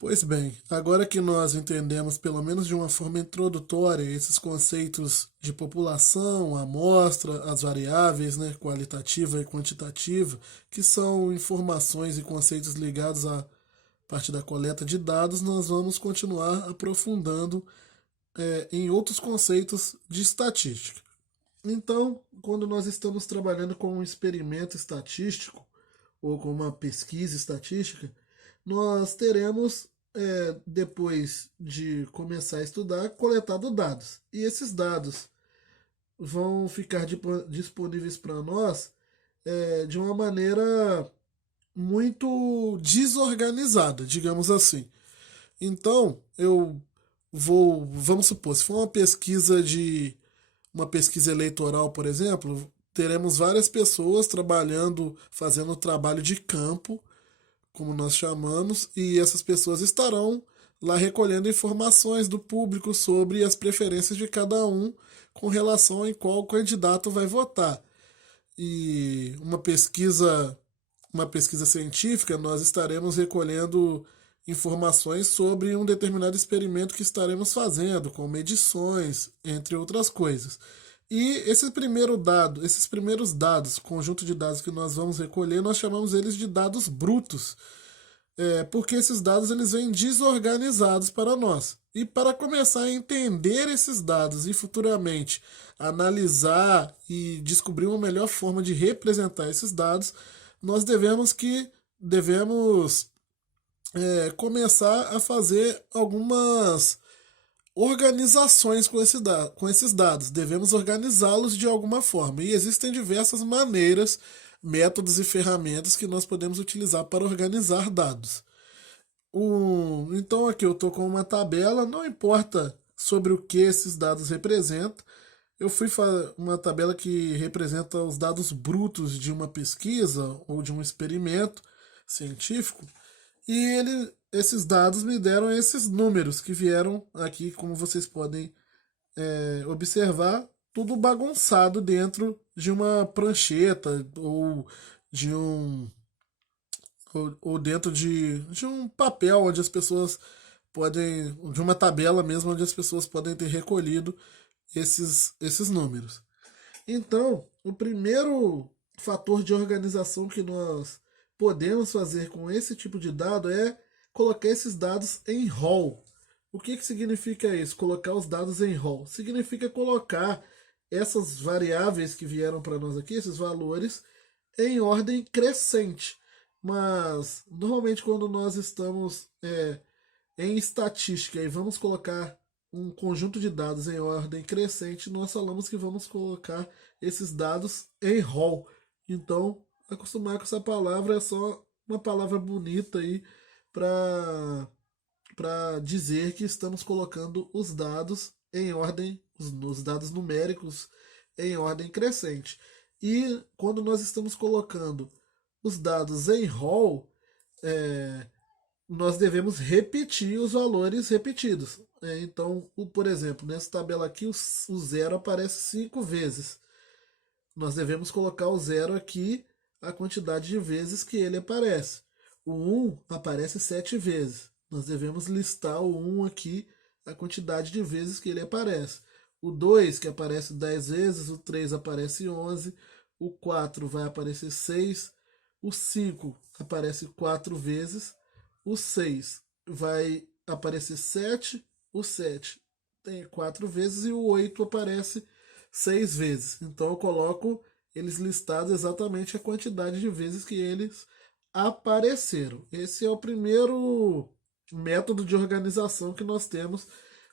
Pois bem, agora que nós entendemos, pelo menos de uma forma introdutória, esses conceitos de população, amostra, as variáveis, né, qualitativa e quantitativa, que são informações e conceitos ligados à parte da coleta de dados, nós vamos continuar aprofundando em outros conceitos de estatística. Então, quando nós estamos trabalhando com um experimento estatístico ou com uma pesquisa estatística, nós teremos, depois de começar a estudar, coletado dados. E esses dados vão ficar disponíveis para nós de uma maneira muito desorganizada, digamos assim. Então, vamos supor, se for uma pesquisa eleitoral, por exemplo, teremos várias pessoas trabalhando, fazendo trabalho de campo, como nós chamamos, e essas pessoas estarão lá recolhendo informações do público sobre as preferências de cada um com relação a em qual candidato vai votar. E uma pesquisa científica, nós estaremos recolhendo informações sobre um determinado experimento que estaremos fazendo, com medições, entre outras coisas. E esses primeiros dados, conjunto de dados que nós vamos recolher, nós chamamos eles de dados brutos, porque esses dados eles vêm desorganizados para nós. E para começar a entender esses dados e futuramente analisar e descobrir uma melhor forma de representar esses dados, nós devemos começar a fazer algumas organizações com esses dados. Devemos organizá-los de alguma forma. E existem diversas maneiras, métodos e ferramentas que nós podemos utilizar para organizar dados. Então aqui eu estou com uma tabela, não importa sobre o que esses dados representam. Eu fui uma tabela que representa os dados brutos de uma pesquisa ou de um experimento científico. E esses dados me deram esses números que vieram aqui, como vocês podem observar, tudo bagunçado dentro de uma prancheta de um ou dentro de um papel onde as pessoas podem, de uma tabela mesmo onde as pessoas podem ter recolhido esses números. Então, o primeiro fator de organização que nós podemos fazer com esse tipo de dado é colocar esses dados em rol. O que significa isso? Colocar os dados em rol. Significa colocar essas variáveis que vieram para nós aqui, esses valores, em ordem crescente. Mas, normalmente, quando nós estamos em estatística e vamos colocar um conjunto de dados em ordem crescente, nós falamos que vamos colocar esses dados em rol. Então, acostumar com essa palavra é só uma palavra bonita aí para dizer que estamos colocando os dados em ordem, os dados numéricos em ordem crescente. E quando nós estamos colocando os dados em rol, é, nós devemos repetir os valores repetidos. Então, por exemplo, nessa tabela aqui, o zero aparece 5 vezes. Nós devemos colocar o zero aqui a quantidade de vezes que ele aparece. O um aparece 7 vezes. Nós devemos listar o um aqui a quantidade de vezes que ele aparece. O 2 que aparece 10 vezes, o 3 aparece 11, o 4 vai aparecer 6, o 5 aparece 4 vezes, o 6 vai aparecer 7, o 7 tem 4 vezes e o 8 aparece 6 vezes. Então eu coloco eles listados exatamente a quantidade de vezes que eles apareceram. Esse é o primeiro método de organização que nós temos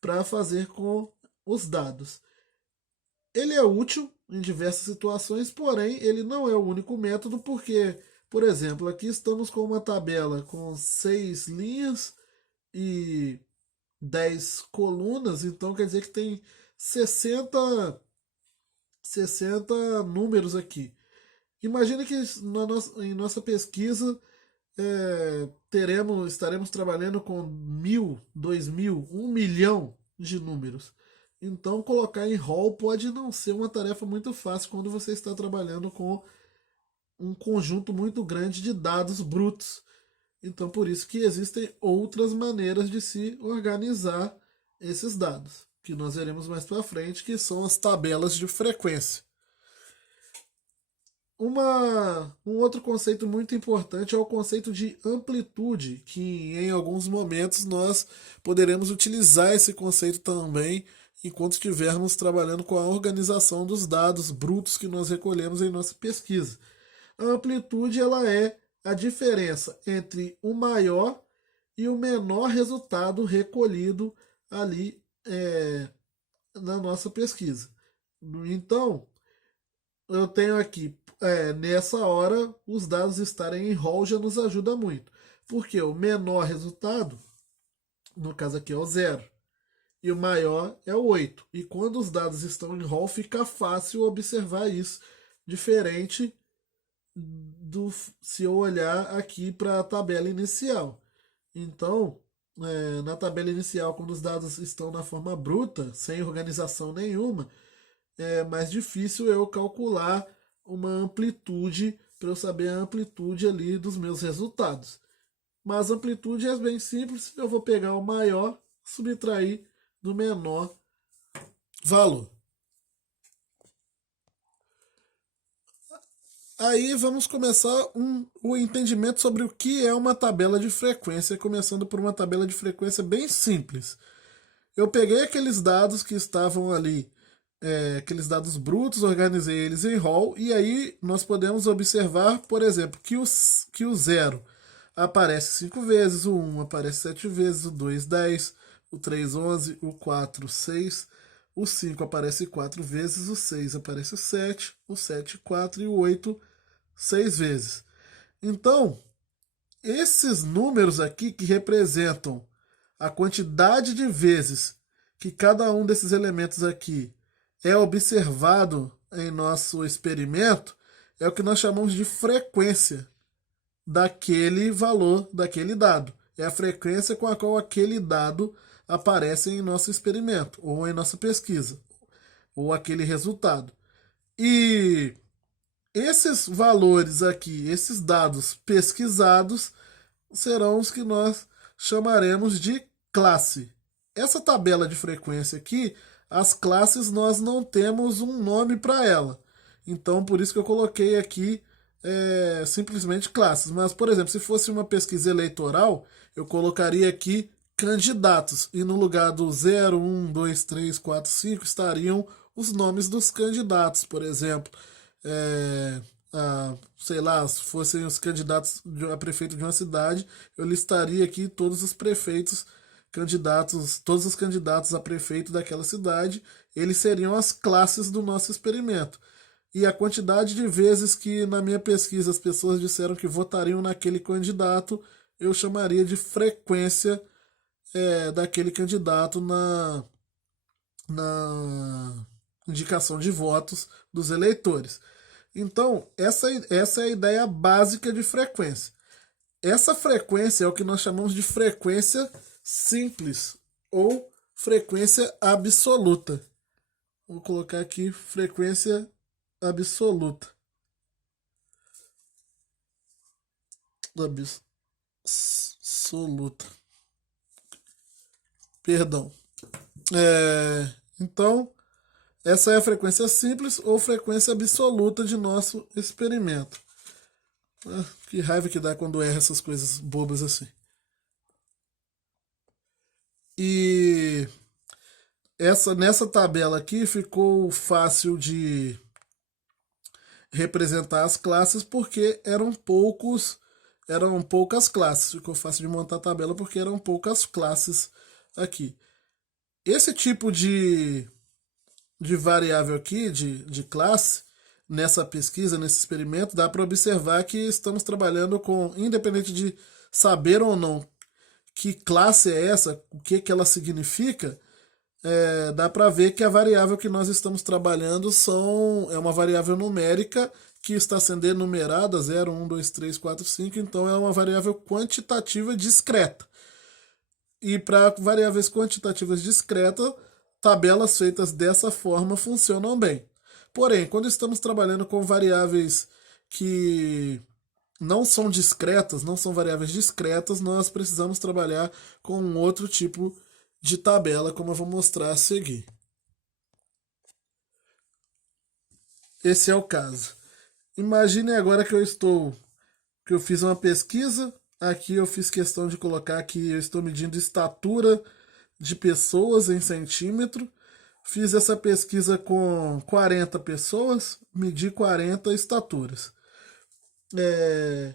para fazer com os dados. Ele é útil em diversas situações, porém ele não é o único método, porque, por exemplo, aqui estamos com uma tabela com 6 linhas e 10 colunas, então quer dizer que tem 60 números aqui. Imagina que em nossa pesquisa estaremos trabalhando com 1.000, 2.000, 1 milhão de números. Então, colocar em rol pode não ser uma tarefa muito fácil quando você está trabalhando com um conjunto muito grande de dados brutos. Então, por isso que existem outras maneiras de se organizar esses dados, que nós veremos mais para frente, que são as tabelas de frequência. Um outro conceito muito importante é o conceito de amplitude, que em alguns momentos nós poderemos utilizar esse conceito também enquanto estivermos trabalhando com a organização dos dados brutos que nós recolhemos em nossa pesquisa. A amplitude ela é a diferença entre o maior e o menor resultado recolhido ali na nossa pesquisa. Então, eu tenho aqui, nessa hora, os dados estarem em roll já nos ajuda muito. Porque o menor resultado, no caso aqui é o zero, e o maior é o 8. E quando os dados estão em roll, fica fácil observar isso, diferente do se eu olhar aqui para a tabela inicial. Então, na tabela inicial, quando os dados estão na forma bruta, sem organização nenhuma, é mais difícil eu calcular uma amplitude para eu saber a amplitude ali dos meus resultados. Mas a amplitude é bem simples, eu vou pegar o maior, subtrair do menor valor. Aí vamos começar o entendimento sobre o que é uma tabela de frequência, começando por uma tabela de frequência bem simples. Eu peguei aqueles dados que estavam ali, aqueles dados brutos, organizei eles em roll, e aí nós podemos observar, por exemplo, que o 0 aparece 5 vezes, o 1 aparece 7 vezes, o 2 10, o 3 11, o 4 6, o 5 aparece 4 vezes, o 6 aparece 7, o 7 4 e o 8 6 vezes. Então, esses números aqui que representam a quantidade de vezes que cada um desses elementos aqui é observado em nosso experimento é o que nós chamamos de frequência daquele valor, daquele dado. É a frequência com a qual aquele dado aparece em nosso experimento, ou em nossa pesquisa, ou aquele resultado. E esses valores aqui, esses dados pesquisados, serão os que nós chamaremos de classe. Essa tabela de frequência aqui, as classes nós não temos um nome para ela. Então, por isso que eu coloquei aqui simplesmente classes. Mas, por exemplo, se fosse uma pesquisa eleitoral, eu colocaria aqui candidatos. E no lugar do 0, 1, 2, 3, 4, 5 estariam os nomes dos candidatos, por exemplo. Sei lá, se fossem os candidatos a prefeito de uma cidade, eu listaria aqui todos os prefeitos candidatos, todos os candidatos a prefeito daquela cidade, eles seriam as classes do nosso experimento. E a quantidade de vezes que na minha pesquisa as pessoas disseram que votariam naquele candidato, eu chamaria de frequência daquele candidato na indicação de votos dos eleitores. Então, essa é a ideia básica de frequência. Essa frequência é o que nós chamamos de frequência simples ou frequência absoluta. Vou colocar aqui frequência absoluta. Absoluta. Perdão. Então, essa é a frequência simples ou frequência absoluta de nosso experimento. Que raiva que dá quando erra essas coisas bobas assim. E nessa tabela aqui ficou fácil de representar as classes porque eram poucas classes. Ficou fácil de montar a tabela porque eram poucas classes aqui. Esse tipo de variável aqui, de classe, nessa pesquisa, nesse experimento, dá para observar que estamos trabalhando com, independente de saber ou não que classe é essa, o que ela significa, dá para ver que a variável que nós estamos trabalhando é uma variável numérica que está sendo enumerada, 0, 1, 2, 3, 4, 5, então é uma variável quantitativa discreta. E para variáveis quantitativas discretas, tabelas feitas dessa forma funcionam bem. Porém, quando estamos trabalhando com variáveis que não são discretas, não são variáveis discretas, nós precisamos trabalhar com um outro tipo de tabela, como eu vou mostrar a seguir. Esse é o caso. Imagine agora que eu fiz uma pesquisa, aqui eu fiz questão de colocar que eu estou medindo estatura de pessoas em centímetro. Fiz essa pesquisa com 40 pessoas, medi 40 estaturas. É,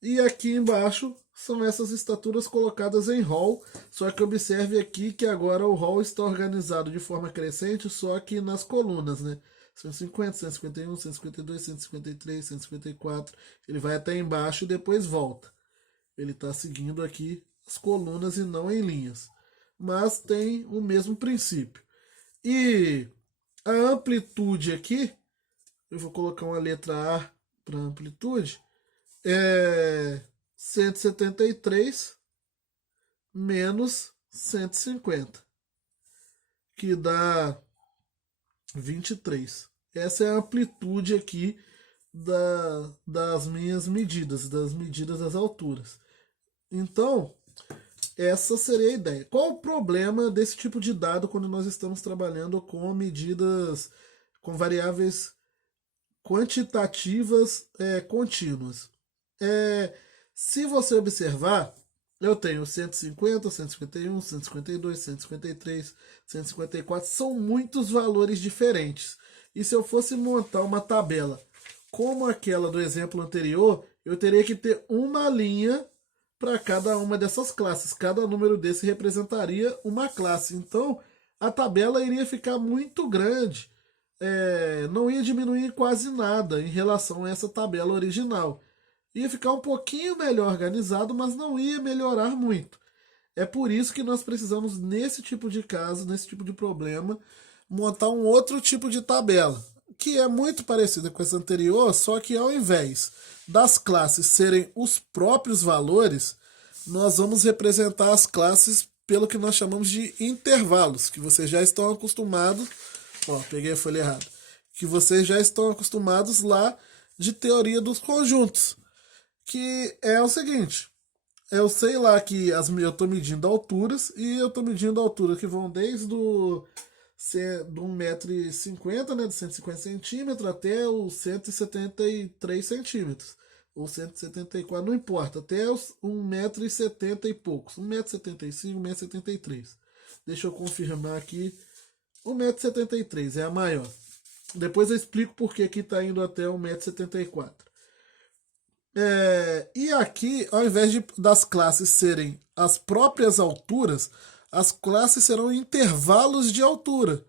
E aqui embaixo são essas estaturas colocadas em hall, só que observe aqui que agora o hall está organizado de forma crescente, só que nas colunas, né? 150, 151, 152, 153, 154, ele vai até embaixo e depois volta. Ele está seguindo aqui as colunas e não em linhas, mas tem o mesmo princípio. E a amplitude aqui, eu vou colocar uma letra A para amplitude, é 173 menos 150, que dá 23. Essa é a amplitude aqui das minhas medidas, das medidas das alturas. Então, essa seria a ideia. Qual o problema desse tipo de dado quando nós estamos trabalhando com medidas, com variáveis quantitativas contínuas? É, Se você observar, eu tenho 150, 151, 152, 153, 154, são muitos valores diferentes. E se eu fosse montar uma tabela como aquela do exemplo anterior, eu teria que ter uma linha para cada uma dessas classes. Cada número desse representaria uma classe. Então, a tabela iria ficar muito grande. Não ia diminuir quase nada em relação a essa tabela original. Ia ficar um pouquinho melhor organizado, mas não ia melhorar muito. É por isso que nós precisamos, nesse tipo de caso, nesse tipo de problema, montar um outro tipo de tabela, que é muito parecida com essa anterior, só que ao invés das classes serem os próprios valores, nós vamos representar as classes pelo que nós chamamos de intervalos, que vocês já estão acostumados. Ó, peguei a folha errada. Que vocês já estão acostumados lá de teoria dos conjuntos. Que é o seguinte: eu sei lá que eu estou medindo alturas e eu estou medindo alturas que vão desde do 1,50 m, né, de 150 centímetros, até os 173 centímetros. Ou 174, não importa, até os 1,70 m e poucos. 1,75 m, 1,73 m. Deixa eu confirmar aqui. 1,73 m é a maior. Depois eu explico por que está indo até 1,74 m. E aqui, ao invés das classes serem as próprias alturas, as classes serão intervalos de altura.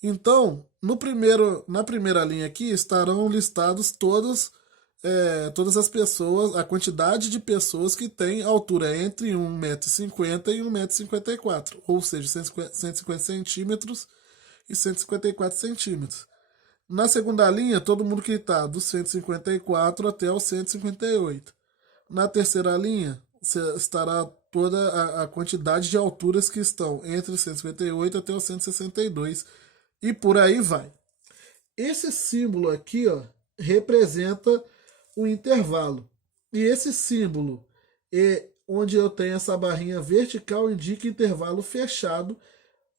Então, na primeira linha aqui estarão listados todas as pessoas, a quantidade de pessoas que têm altura entre 1,50 m e 1,54 m, ou seja, 150 centímetros e 154 centímetros. Na segunda linha, todo mundo que está dos 154 até os 158. Na terceira linha, estará toda a quantidade de alturas que estão entre os 158 até os 162. E por aí vai. Esse símbolo aqui, ó, representa o intervalo. E esse símbolo, onde eu tenho essa barrinha vertical, indica intervalo fechado.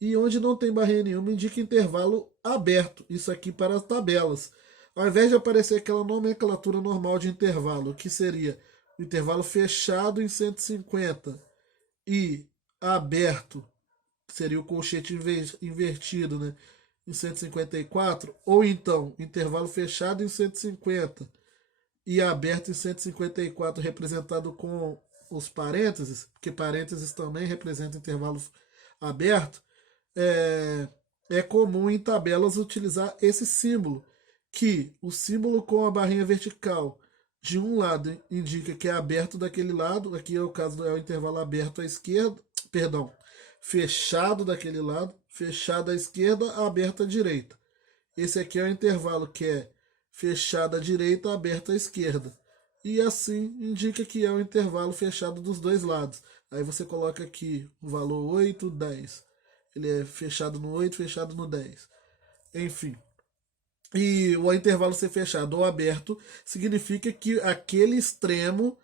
E onde não tem barrinha nenhuma, indica intervalo aberto. Isso aqui para as tabelas. Ao invés de aparecer aquela nomenclatura normal de intervalo, que seria o intervalo fechado em 150 e aberto, que seria o colchete invertido, né, em 154, ou então intervalo fechado em 150 e aberto em 154, representado com os parênteses, porque parênteses também representam intervalo aberto. É comum em tabelas utilizar esse símbolo, que o símbolo com a barrinha vertical de um lado indica que é aberto daquele lado, aqui é o caso, é o intervalo aberto à esquerda, perdão, fechado daquele lado, fechado à esquerda, aberto à direita. Esse aqui é o intervalo que é fechado à direita, aberto à esquerda. E assim indica que é o intervalo fechado dos dois lados. Aí você coloca aqui o valor 8, 10. Ele é fechado no 8, fechado no 10. Enfim. e o intervalo ser fechado ou aberto, significa que aquele extremo,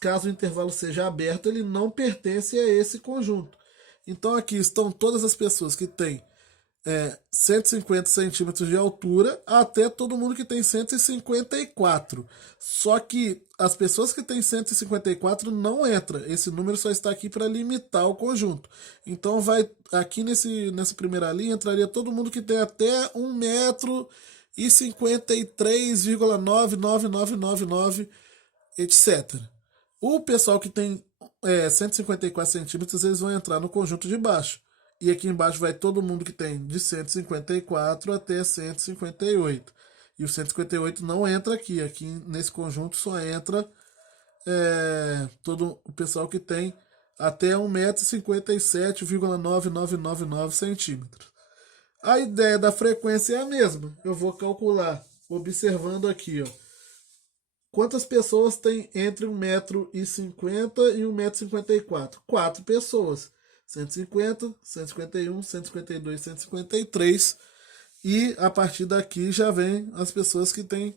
caso o intervalo seja aberto, ele não pertence a esse conjunto. Então aqui estão todas as pessoas que têm 150 centímetros de altura até todo mundo que tem 154. Só que as pessoas que têm 154 não entra. Esse número só está aqui para limitar o conjunto. Então vai aqui nessa primeira linha entraria todo mundo que tem até 1,53,99999, etc. O pessoal que tem 154 centímetros, eles vão entrar no conjunto de baixo. E aqui embaixo vai todo mundo que tem de 154 até 158. E o 158 não entra aqui. Aqui nesse conjunto só entra todo o pessoal que tem até 1,57,9999 centímetros. A ideia da frequência é a mesma. Eu vou calcular, observando aqui, ó, quantas pessoas tem entre 1,50 m e 1,54 m? 4 pessoas. 150, 151, 152, 153. E a partir daqui já vem as pessoas que têm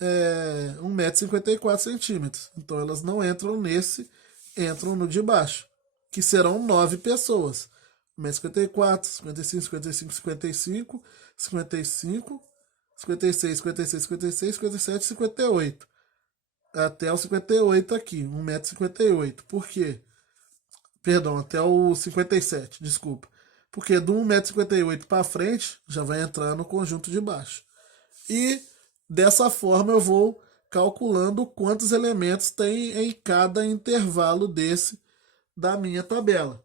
1,54 m. Então elas não entram nesse, entram no de baixo, que serão 9 pessoas. 1,54 m, 55, 55, 55, 55, 56, 56, 56, 57, 58. Até o 58 aqui, 1,58 m. Por quê? Perdão, até o 57, desculpa. Porque do 1,58 m para frente já vai entrar no conjunto de baixo. E dessa forma eu vou calculando quantos elementos tem em cada intervalo desse da minha tabela.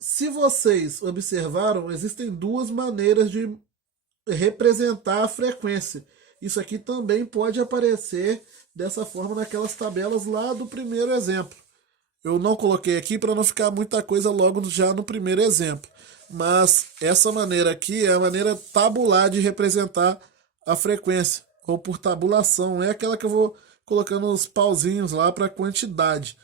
Se vocês observaram, existem duas maneiras de representar a frequência. Isso aqui também pode aparecer dessa forma naquelas tabelas lá do primeiro exemplo. Eu não coloquei aqui para não ficar muita coisa logo já no primeiro exemplo. Mas essa maneira aqui é a maneira tabular de representar a frequência, ou por tabulação. É aquela que eu vou colocando os pauzinhos lá para quantidade.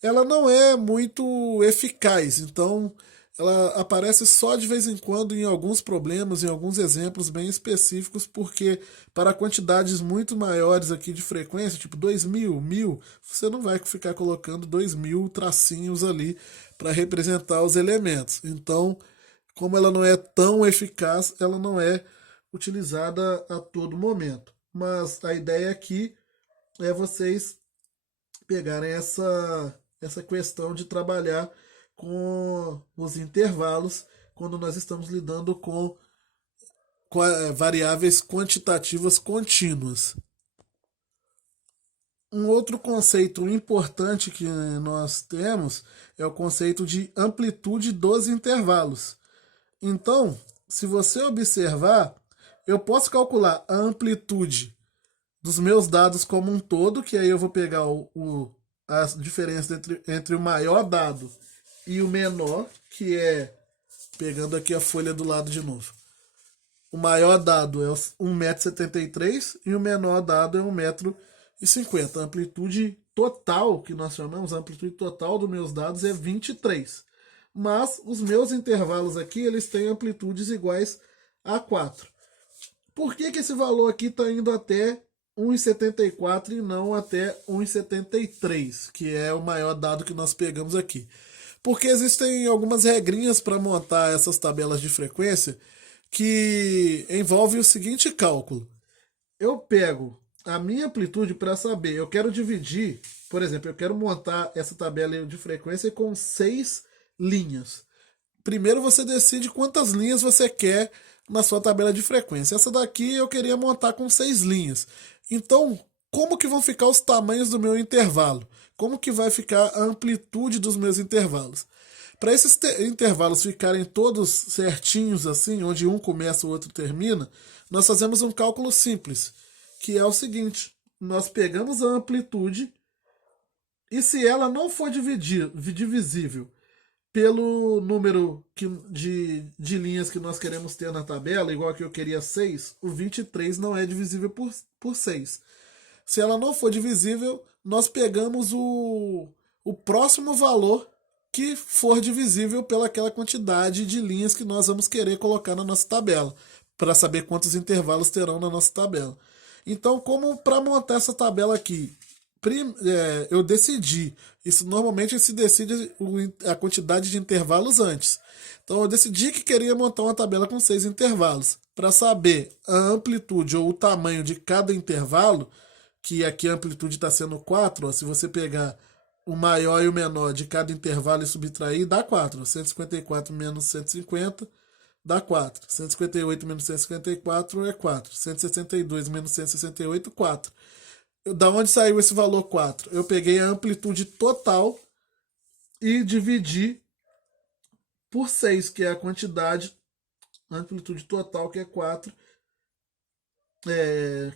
Ela não é muito eficaz, então ela aparece só de vez em quando em alguns problemas, em alguns exemplos bem específicos, porque para quantidades muito maiores aqui de frequência, tipo 2000, 1000, você não vai ficar colocando 2000 tracinhos ali para representar os elementos. Então, como ela não é tão eficaz, ela não é utilizada a todo momento. Mas a ideia aqui é vocês pegarem essa questão de trabalhar com os intervalos quando nós estamos lidando com variáveis quantitativas contínuas. Um outro conceito importante que nós temos é o conceito de amplitude dos intervalos. Então, se você observar, eu posso calcular a amplitude dos meus dados como um todo, que aí eu vou pegar a diferença entre o maior dado e o menor, que é, pegando aqui a folha do lado de novo, o maior dado é 1,73 m e o menor dado é 1,50 m. A amplitude total, que nós chamamos, a amplitude total dos meus dados é 23. Mas os meus intervalos aqui, eles têm amplitudes iguais a 4. Por que esse valor aqui está indo até 1,74 e não até 1,73, que é o maior dado que nós pegamos aqui? Porque existem algumas regrinhas para montar essas tabelas de frequência que envolvem o seguinte cálculo. Eu pego a minha amplitude para saber, eu quero dividir, por exemplo, eu quero montar essa tabela de frequência com 6 linhas. Primeiro você decide quantas linhas você quer na sua tabela de frequência. Essa daqui eu queria montar com 6 linhas. Então, como que vão ficar os tamanhos do meu intervalo? Como que vai ficar a amplitude dos meus intervalos? Para esses intervalos ficarem todos certinhos assim, onde um começa o outro termina, nós fazemos um cálculo simples, que é o seguinte: nós pegamos a amplitude e se ela não for divisível pelo número de linhas que nós queremos ter na tabela, igual que eu queria 6, o 23 não é divisível por 6. Se ela não for divisível, nós pegamos o próximo valor que for divisível pelaquela quantidade de linhas que nós vamos querer colocar na nossa tabela. para saber quantos intervalos terão na nossa tabela. Então, como para montar essa tabela aqui, eu decidi, isso normalmente se decide a quantidade de intervalos antes. Então eu decidi que queria montar uma tabela com 6 intervalos. Para saber a amplitude ou o tamanho de cada intervalo, que aqui a amplitude está sendo 4, ó, se você pegar o maior e o menor de cada intervalo e subtrair, dá 4. 154 menos 150 dá 4. 158 menos 154 é 4. 162 menos 168, 4. Da onde saiu esse valor 4? Eu peguei a amplitude total e dividi por 6, que é a quantidade, a amplitude total, que é 4,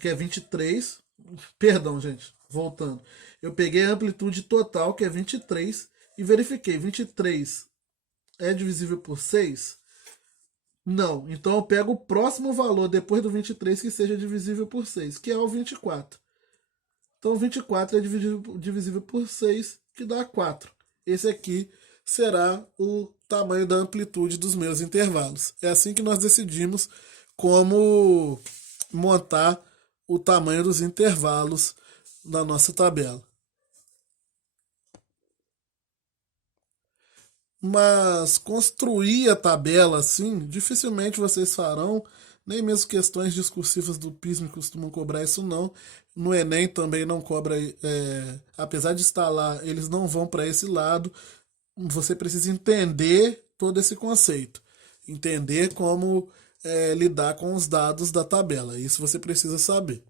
que é 23. Perdão, gente, voltando. Eu peguei a amplitude total, que é 23, e verifiquei. 23 é divisível por 6? Não. Então eu pego o próximo valor depois do 23 que seja divisível por 6, que é o 24. Então 24 é divisível por 6, que dá 4. Esse aqui será o tamanho da amplitude dos meus intervalos. É assim que nós decidimos como montar o tamanho dos intervalos da nossa tabela. Mas construir a tabela assim, dificilmente vocês farão, nem mesmo questões discursivas do PISM costumam cobrar isso não. No Enem também não cobra, apesar de estar lá, eles não vão para esse lado. Você precisa entender todo esse conceito, entender como lidar com os dados da tabela. Isso você precisa saber.